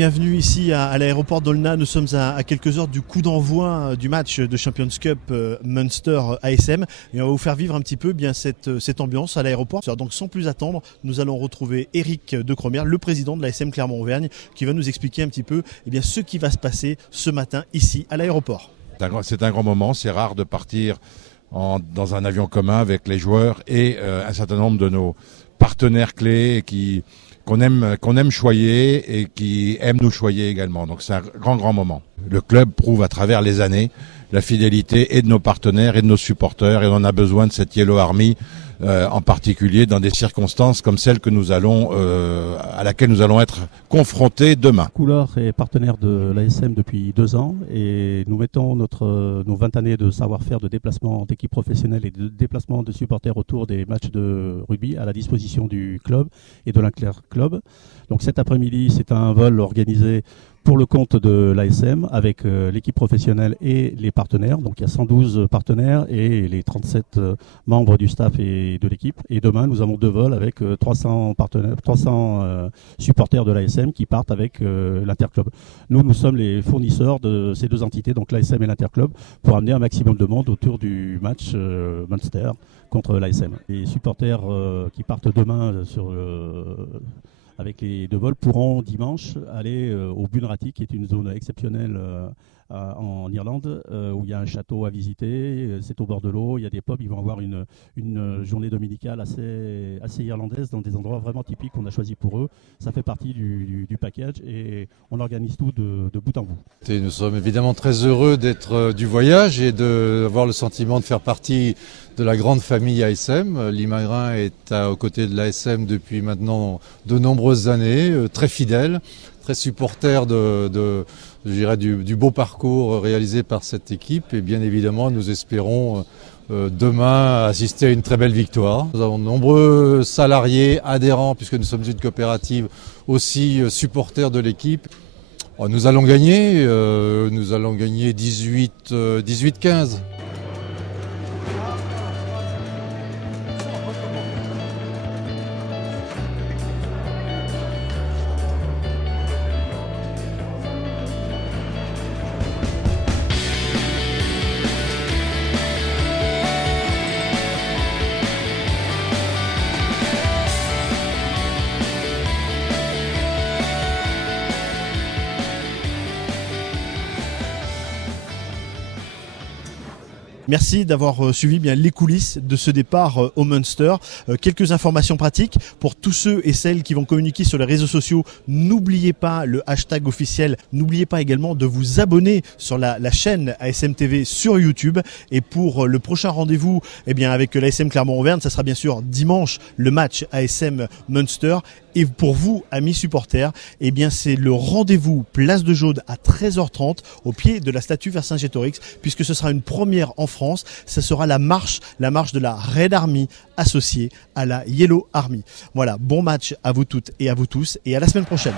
Bienvenue ici à l'aéroport d'Aulnat. Nous sommes à quelques heures du coup d'envoi du match de Champions Cup Munster ASM et on va vous faire vivre un petit peu cette ambiance à l'aéroport. Donc sans plus attendre, nous allons retrouver Éric de Cromer, le président de l'ASM Clermont-Auvergne, qui va nous expliquer un petit peu ce qui va se passer ce matin ici à l'aéroport. C'est un grand moment, c'est rare de partir dans un avion commun avec les joueurs et un certain nombre de nos partenaires clés qu'on aime choyer et qui aiment nous choyer également. Donc c'est un grand moment. Le club prouve à travers les années la fidélité et de nos partenaires et de nos supporters et on a besoin de cette Yellow Army en particulier dans des circonstances comme celle à laquelle nous allons être confrontés demain. Couleur est partenaire de l'ASM depuis 2 ans et nous mettons nos 20 années de savoir-faire de déplacement d'équipes professionnelles et de déplacement de supporters autour des matchs de rugby à la disposition du club et de l'Inclerc Club. Donc cet après-midi, c'est un vol organisé pour le compte de l'ASM avec l'équipe professionnelle et les partenaires. Donc il y a 112 partenaires et les 37 membres du staff et de l'équipe. Et demain, nous avons 2 vols avec 300 supporters de l'ASM qui partent avec l'Interclub. Nous sommes les fournisseurs de ces 2 entités, donc l'ASM et l'Interclub, pour amener un maximum de monde autour du match Munster contre l'ASM. Les supporters qui partent demain avec les 2 vols pourront dimanche aller au Bunratty, qui est une zone exceptionnelle en Irlande, où il y a un château à visiter, c'est au bord de l'eau, il y a des pubs, ils vont avoir une journée dominicale assez irlandaise dans des endroits vraiment typiques qu'on a choisis pour eux. Ça fait partie du package et on organise tout de bout en bout. Et nous sommes évidemment très heureux d'être du voyage et d'avoir le sentiment de faire partie de la grande famille ASM. Limagrain est aux côtés de l'ASM depuis maintenant de nombreuses années, très fidèle, très supporter du beau parcours réalisé par cette équipe. Et bien évidemment, nous espérons demain assister à une très belle victoire. Nous avons de nombreux salariés, adhérents, puisque nous sommes une coopérative, aussi supporters de l'équipe. Nous allons gagner 18-15. Merci d'avoir suivi les coulisses de ce départ au Munster. Quelques informations pratiques pour tous ceux et celles qui vont communiquer sur les réseaux sociaux. N'oubliez pas le hashtag officiel. N'oubliez pas également de vous abonner sur la chaîne ASM TV sur YouTube. Et pour le prochain rendez-vous avec l'ASM Clermont-Auvergne, ça sera bien sûr dimanche le match ASM Munster. Et pour vous, amis supporters, c'est le rendez-vous Place de Jaude à 13h30 au pied de la statue Vercingétorix, puisque ce sera une première en France. Ce sera la marche de la Red Army associée à la Yellow Army. Voilà, bon match à vous toutes et à vous tous et à la semaine prochaine.